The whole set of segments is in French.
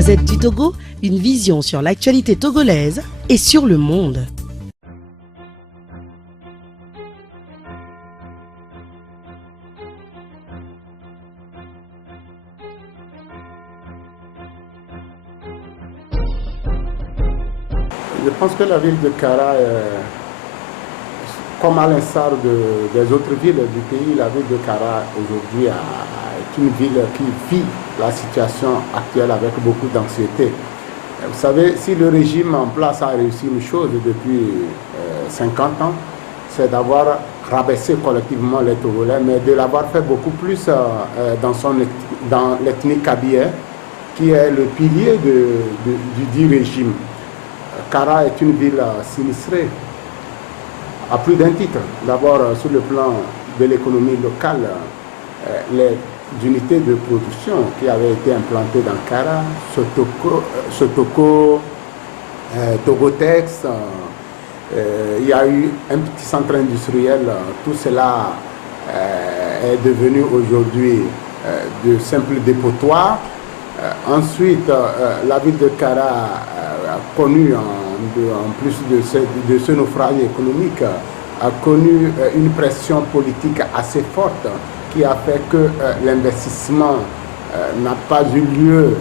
Gazette du Togo, une vision sur l'actualité togolaise et sur le monde. Je pense que la ville de Kara, comme à l'instar des autres villes du pays, la ville de Kara aujourd'hui est une ville qui vit la situation actuelle avec beaucoup d'anxiété. Vous savez, si le régime en place a réussi une chose depuis 50 ans, c'est d'avoir rabaissé collectivement les Togolais, mais de l'avoir fait beaucoup plus dans l'ethnie kabyle, qui est le pilier du dit régime. Kara est une ville sinistrée à plus d'un titre. D'abord, sur le plan de l'économie locale, les unités de production qui avaient été implantées dans Kara, Sotoko, Togotex, il y a eu un petit centre industriel. Tout cela est devenu aujourd'hui de simples dépotoirs. Ensuite, la ville de Kara a connu, en plus de ce naufrage économique, a connu une pression politique assez forte qui a fait que l'investissement n'a pas eu lieu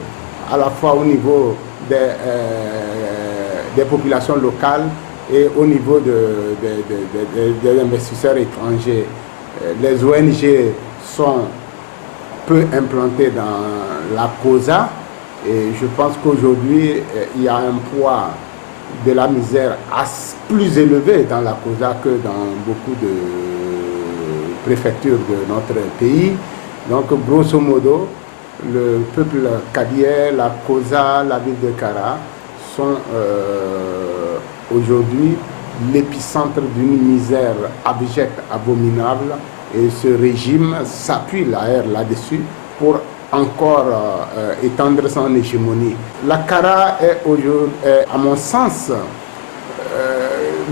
à la fois au niveau des populations locales et au niveau des investisseurs étrangers. Les ONG sont peu implantées dans la COSA et je pense qu'aujourd'hui il y a un poids de la misère plus élevé dans la COSA que dans beaucoup de préfectures de notre pays. Donc grosso modo, le peuple kabyle, la COSA, la ville de Kara sont aujourd'hui l'épicentre d'une misère abjecte, abominable, et ce régime s'appuie là-dessus pour encore étendre son hégémonie. La Kara est aujourd'hui, à mon sens,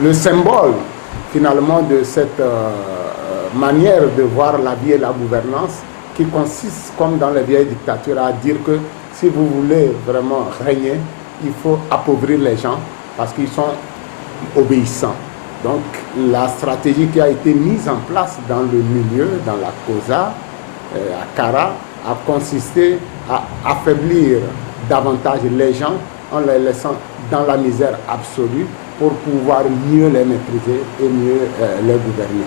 le symbole finalement de cette manière de voir la vie et la gouvernance qui consiste, comme dans les vieilles dictatures, à dire que si vous voulez vraiment régner, il faut appauvrir les gens parce qu'ils sont obéissants. Donc la stratégie qui a été mise en place dans le milieu, dans la COSA, à Kara, a consisté à affaiblir davantage les gens en les laissant dans la misère absolue pour pouvoir mieux les maîtriser et mieux les gouverner.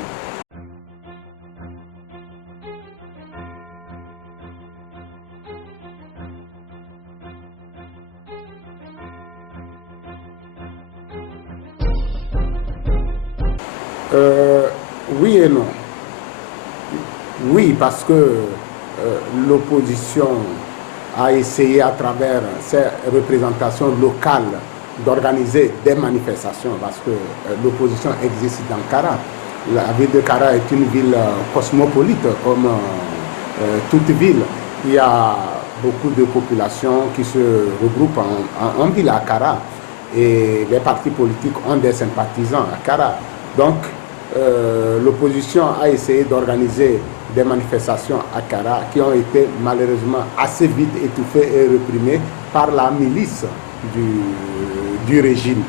Oui et non. Oui, parce que l'opposition a essayé à travers ses représentations locales d'organiser des manifestations parce que l'opposition existe dans Kara. La ville de Kara est une ville cosmopolite comme toute ville. Il y a beaucoup de populations qui se regroupent en ville à Kara et les partis politiques ont des sympathisants à Kara. Donc l'opposition a essayé d'organiser des manifestations à Kara qui ont été malheureusement assez vite étouffées et réprimées par la milice du régime.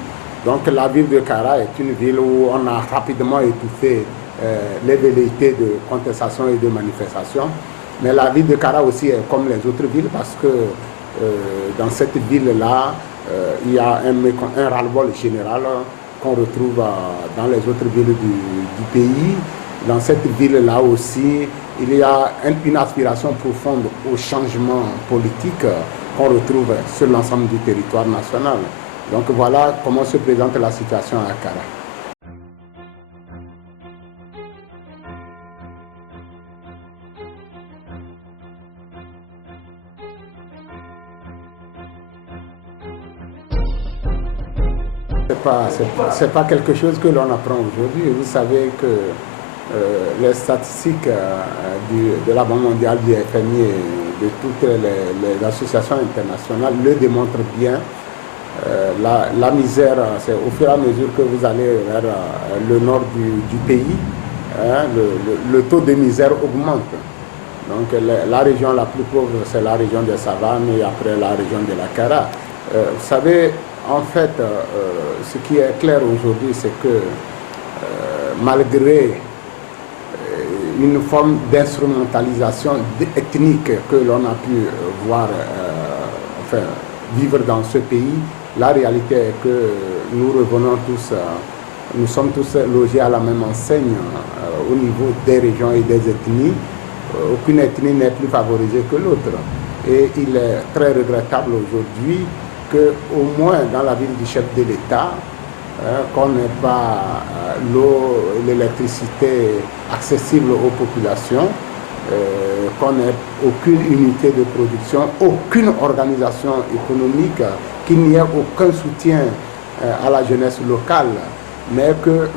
Donc la ville de Kara est une ville où on a rapidement étouffé les velléités de contestation et de manifestation. Mais la ville de Kara aussi est comme les autres villes parce que dans cette ville-là, il y a un ras-le-bol général qu'on retrouve dans les autres villes du pays. Dans cette ville-là aussi, il y a une aspiration profonde au changement politique qu'on retrouve sur l'ensemble du territoire national. Donc voilà comment se présente la situation à Kara. C'est pas quelque chose que l'on apprend aujourd'hui. Vous savez que les statistiques de la Banque mondiale, du FMI et de toutes les associations internationales le démontrent bien. La misère, c'est au fur et à mesure que vous allez vers le nord du pays, hein, le taux de misère augmente. Donc la région la plus pauvre, c'est la région des Savanes et après la région de la Kara. Vous savez, en fait, ce qui est clair aujourd'hui, c'est que malgré une forme d'instrumentalisation ethnique que l'on a pu voir, enfin, vivre dans ce pays, la réalité est que nous revenons tous, nous sommes tous logés à la même enseigne au niveau des régions et des ethnies. Aucune ethnie n'est plus favorisée que l'autre. Et il est très regrettable aujourd'hui qu'au moins dans la ville du chef de l'État, qu'on n'ait pas l'eau et l'électricité accessibles aux populations, qu'on n'ait aucune unité de production, aucune organisation économique, qu'il n'y ait aucun soutien à la jeunesse locale, mais que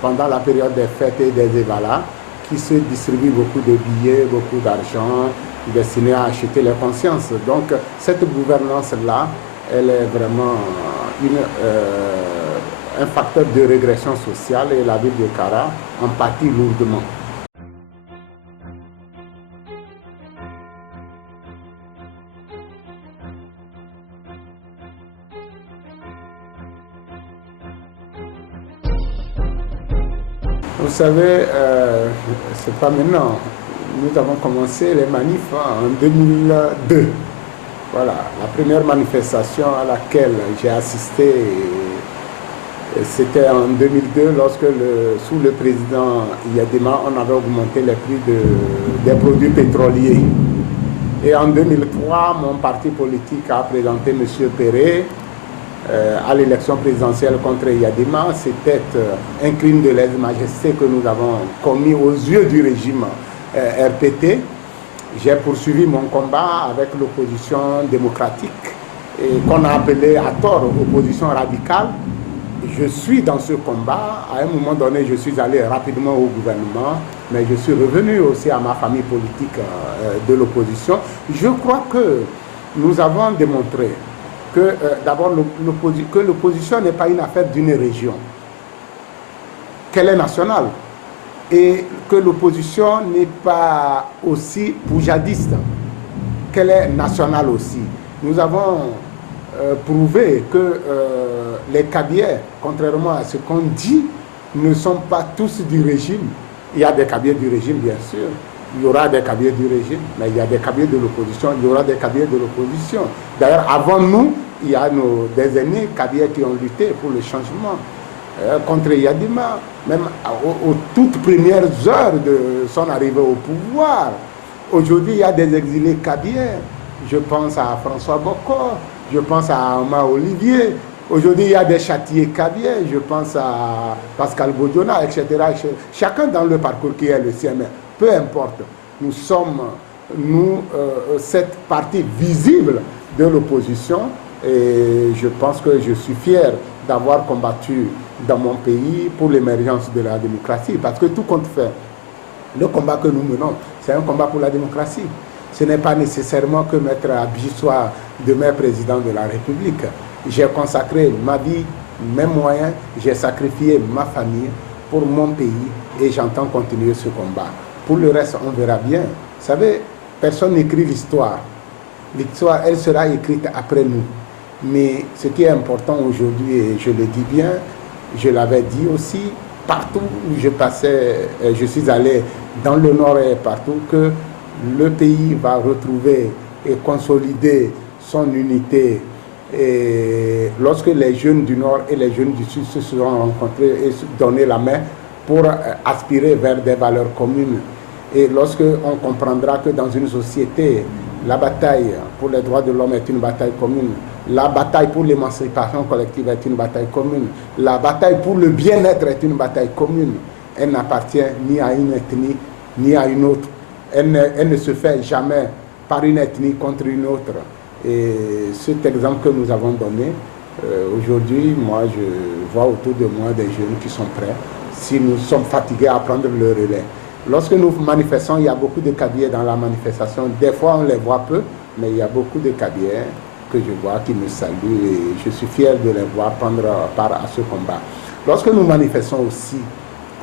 pendant la période des fêtes et des évalas, qui se distribuent beaucoup de billets, beaucoup d'argent destinés à acheter les consciences. Donc cette gouvernance-là, elle est vraiment un facteur de régression sociale et la ville de Kara en pâtit lourdement. Vous savez, c'est pas maintenant. Nous avons commencé les manifs en 2002. Voilà, la première manifestation à laquelle j'ai assisté, c'était en 2002, lorsque sous le président Yadema, on avait augmenté les prix des produits pétroliers. Et en 2003, mon parti politique a présenté M. Perret à l'élection présidentielle contre Yadema. C'était un crime de lèse-majesté que nous avons commis aux yeux du régime RPT. J'ai poursuivi mon combat avec l'opposition démocratique, qu'on a appelée à tort opposition radicale. Je suis dans ce combat. À un moment donné, je suis allé rapidement au gouvernement, mais je suis revenu aussi à ma famille politique de l'opposition. Je crois que nous avons démontré que d'abord que l'opposition n'est pas une affaire d'une région, qu'elle est nationale, et que l'opposition n'est pas aussi poujadiste, qu'elle est nationale aussi. Nous avons prouvé que les Kabyles, contrairement à ce qu'on dit, ne sont pas tous du régime. Il y a des Kabyles du régime, bien sûr. Il y aura des Kabyles du régime, mais il y a des Kabyles de l'opposition, il y aura des Kabyles de l'opposition. D'ailleurs, avant nous, il y a des aînés Kabyles qui ont lutté pour le changement contre Yadema, même aux toutes premières heures de son arrivée au pouvoir. Aujourd'hui, il y a des exilés Kabyles. Je pense à François Bokor, je pense à Omar Olivier. Aujourd'hui, il y a des châtiers Kabyles, je pense à Pascal Bodiona, etc., etc. Chacun dans le parcours qui est le sien, mais peu importe. Nous sommes, cette partie visible de l'opposition, et je pense que je suis fier d'avoir combattu dans mon pays pour l'émergence de la démocratie, parce que tout compte fait. Le combat que nous menons, c'est un combat pour la démocratie. Ce n'est pas nécessairement que Maître Abiy soit demain président de la République. J'ai consacré ma vie, mes moyens, j'ai sacrifié ma famille pour mon pays et j'entends continuer ce combat. Pour le reste, on verra bien. Vous savez, personne n'écrit l'histoire. L'histoire, elle sera écrite après nous. Mais ce qui est important aujourd'hui, et je le dis bien, je l'avais dit aussi, partout où je passais, je suis allé dans le nord et partout, que le pays va retrouver et consolider son unité. Et lorsque les jeunes du nord et les jeunes du sud se seront rencontrés et se donner la main pour aspirer vers des valeurs communes. Et lorsque on comprendra que dans une société, la bataille pour les droits de l'homme est une bataille commune, la bataille pour l'émancipation collective est une bataille commune, la bataille pour le bien-être est une bataille commune. Elle n'appartient ni à une ethnie ni à une autre. Elle ne se fait jamais par une ethnie contre une autre. Et cet exemple que nous avons donné, aujourd'hui, moi je vois autour de moi des jeunes qui sont prêts, si nous sommes fatigués à prendre le relais. Lorsque nous manifestons, il y a beaucoup de Kabyles dans la manifestation. Des fois, on les voit peu, mais il y a beaucoup de Kabyles que je vois qui me saluent et je suis fier de les voir prendre part à ce combat. Lorsque nous manifestons aussi,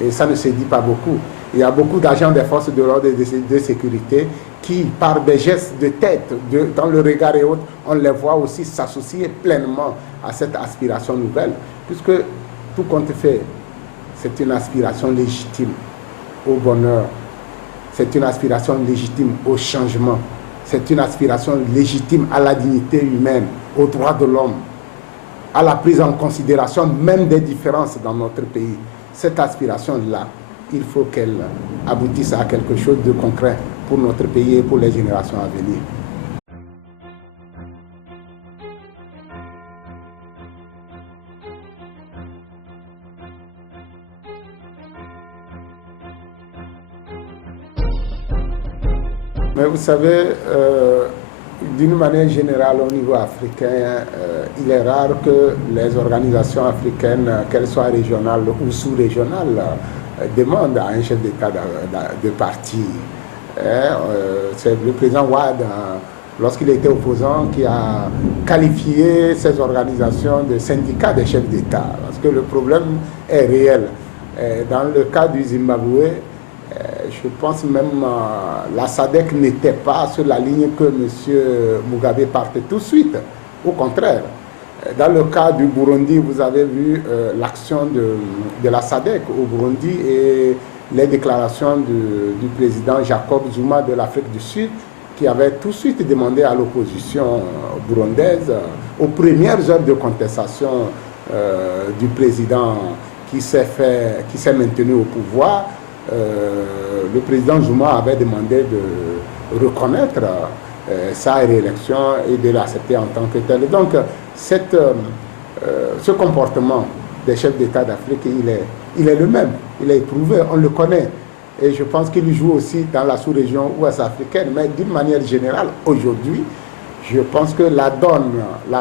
et ça ne se dit pas beaucoup, Il y a beaucoup d'agents des forces de l'ordre et de sécurité qui, par des gestes de tête, dans le regard et autres, on les voit aussi s'associer pleinement à cette aspiration nouvelle, puisque tout compte fait, c'est une aspiration légitime au bonheur, c'est une aspiration légitime au changement, c'est une aspiration légitime à la dignité humaine, aux droits de l'homme, à la prise en considération même des différences dans notre pays. Cette aspiration-là, il faut qu'elle aboutisse à quelque chose de concret pour notre pays et pour les générations à venir. Mais vous savez, d'une manière générale au niveau africain, il est rare que les organisations africaines, qu'elles soient régionales ou sous-régionales, demandent à un chef d'État de partir. C'est le président Wade, lorsqu'il était opposant, qui a qualifié ces organisations de syndicats des chefs d'État, parce que le problème est réel. Dans le cas du Zimbabwe, je pense même la SADC n'était pas sur la ligne que M. Mugabe partait tout de suite. Au contraire, dans le cas du Burundi, vous avez vu l'action de la SADC au Burundi et les déclarations du président Jacob Zuma de l'Afrique du Sud, qui avait tout de suite demandé à l'opposition burundaise, aux premières heures de contestation du président qui s'est maintenu au pouvoir, le président Zuma avait demandé de reconnaître sa réélection et de l'accepter en tant que tel. Donc, ce comportement des chefs d'État d'Afrique, il est le même, il est éprouvé, on le connaît. Et je pense qu'il joue aussi dans la sous-région ouest africaine. Mais d'une manière générale, aujourd'hui, je pense que la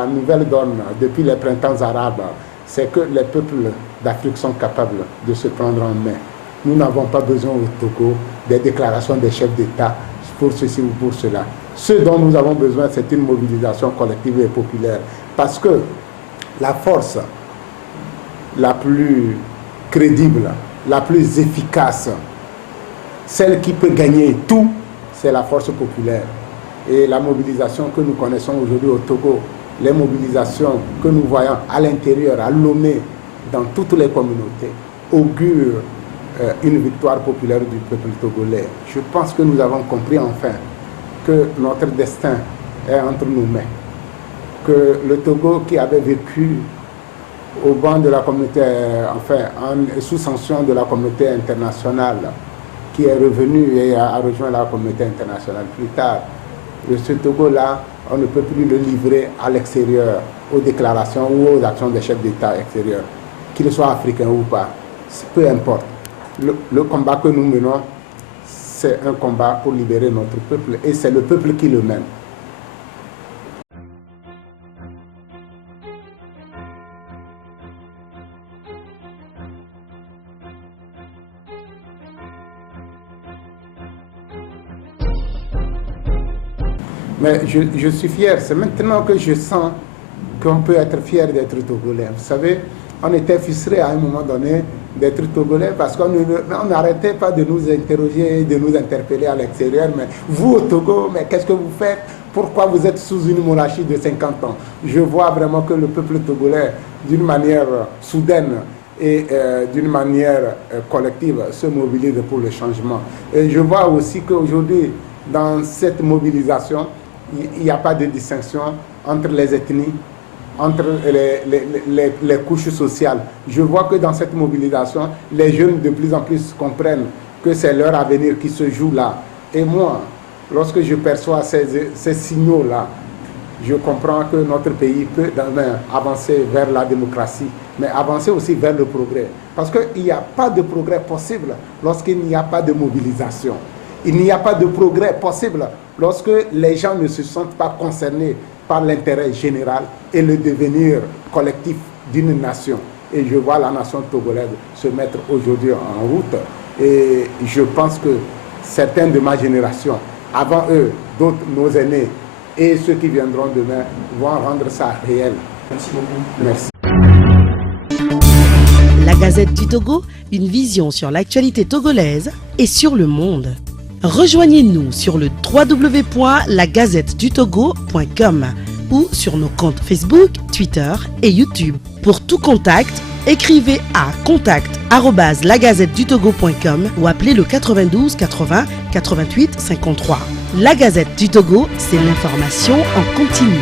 nouvelle donne depuis les printemps arabes, c'est que les peuples d'Afrique sont capables de se prendre en main. Nous n'avons pas besoin au Togo des déclarations des chefs d'État pour ceci ou pour cela. Ce dont nous avons besoin, c'est une mobilisation collective et populaire. Parce que la force la plus crédible, la plus efficace, celle qui peut gagner tout, c'est la force populaire. Et la mobilisation que nous connaissons aujourd'hui au Togo, les mobilisations que nous voyons à l'intérieur, à Lomé, dans toutes les communautés, augurent une victoire populaire du peuple togolais. Je pense que nous avons compris enfin que notre destin est entre nos mains. Que le Togo, qui avait vécu au banc de la communauté, sous sanction de la communauté internationale, qui est revenu et a rejoint la communauté internationale plus tard, ce Togo-là, on ne peut plus le livrer à l'extérieur, aux déclarations ou aux actions des chefs d'État extérieurs, qu'ils soient africains ou pas, peu importe. Le combat que nous menons, c'est un combat pour libérer notre peuple et c'est le peuple qui le mène. Mais je suis fier, c'est maintenant que je sens qu'on peut être fier d'être Togolais. Vous savez, on était frustrés à un moment donné d'être Togolais parce qu'on n'arrêtait pas de nous interroger, de nous interpeller à l'extérieur. Mais vous au Togo, mais qu'est-ce que vous faites? Pourquoi vous êtes sous une monarchie de 50 ans? Je vois vraiment que le peuple togolais, d'une manière soudaine et d'une manière collective, se mobilise pour le changement. Et je vois aussi qu'aujourd'hui, dans cette mobilisation, il n'y a pas de distinction entre les ethnies, entre les couches sociales. Je vois que dans cette mobilisation, les jeunes de plus en plus comprennent que c'est leur avenir qui se joue là. Et moi, lorsque je perçois ces signaux-là, je comprends que notre pays peut avancer vers la démocratie, mais avancer aussi vers le progrès. Parce qu'il n'y a pas de progrès possible lorsqu'il n'y a pas de mobilisation. Il n'y a pas de progrès possible lorsque les gens ne se sentent pas concernés par l'intérêt général et le devenir collectif d'une nation. Et je vois la nation togolaise se mettre aujourd'hui en route. Et je pense que certains de ma génération, avant eux, d'autres, nos aînés, et ceux qui viendront demain, vont rendre ça réel. Merci beaucoup. Merci. Gazette du Togo, une vision sur l'actualité togolaise et sur le monde. Rejoignez-nous sur le www.lagazettedutogo.com ou sur nos comptes Facebook, Twitter et YouTube. Pour tout contact, écrivez à contact@lagazettedutogo.com ou appelez le 92 80 88 53. La Gazette du Togo, c'est l'information en continu.